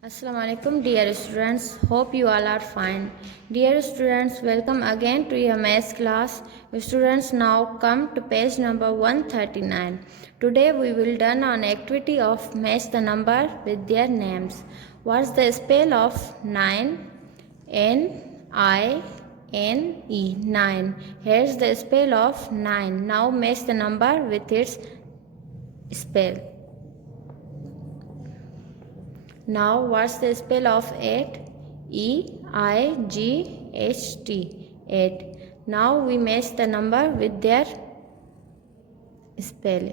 Assalamualaikum dear students, hope you all are fine. Dear students, welcome again to your maths class. Students, now come to page number 139. Today we will done an activity of match the number with their names. What's the spell of 9? N-I-N-E, 9. Here's the spell of 9. Now match the number with its spell. Now what's the spell of 8? E-I-G-H-T, 8. Now we match the number with their spell.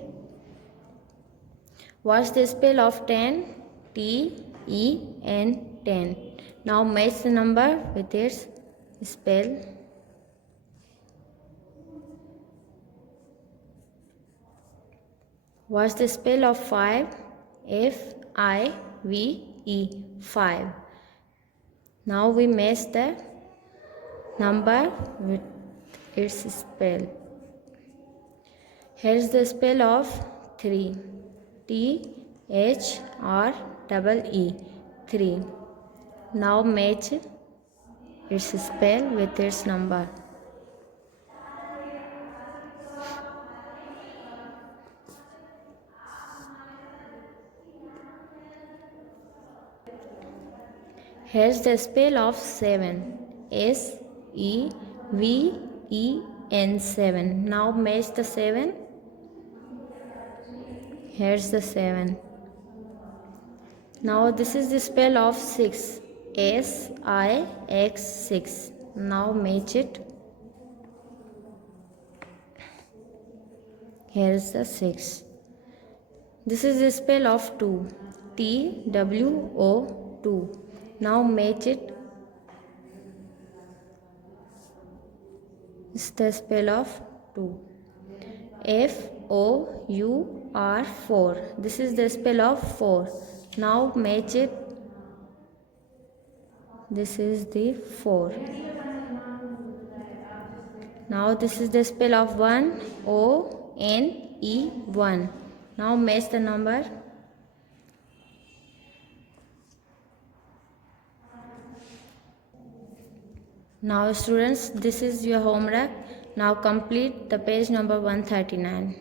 What's the spell of 10? T-E-N, 10. Now match the number with its spell. What's the spell of 5? F-I-V-E, 5. Now we match the number with its spell. Here's the spell of 3. T-H-R-E-E, 3. Now match its spell with its number. Here's the spell of 7. S-E-V-E-N, 7. Now match the 7. Here's the 7. Now this is the spell of 6. S-I-X, 6. Now match it. Here's the 6. This is the spell of 2. T-W-O, 2. Now match it. It's the spell of 2. F-O-U-R, 4. This is the spell of 4. Now match it. This is the 4. Now this is the spell of 1. O-N-E, 1. Now match the number. Now students, this is your homework. Now complete the page number 139.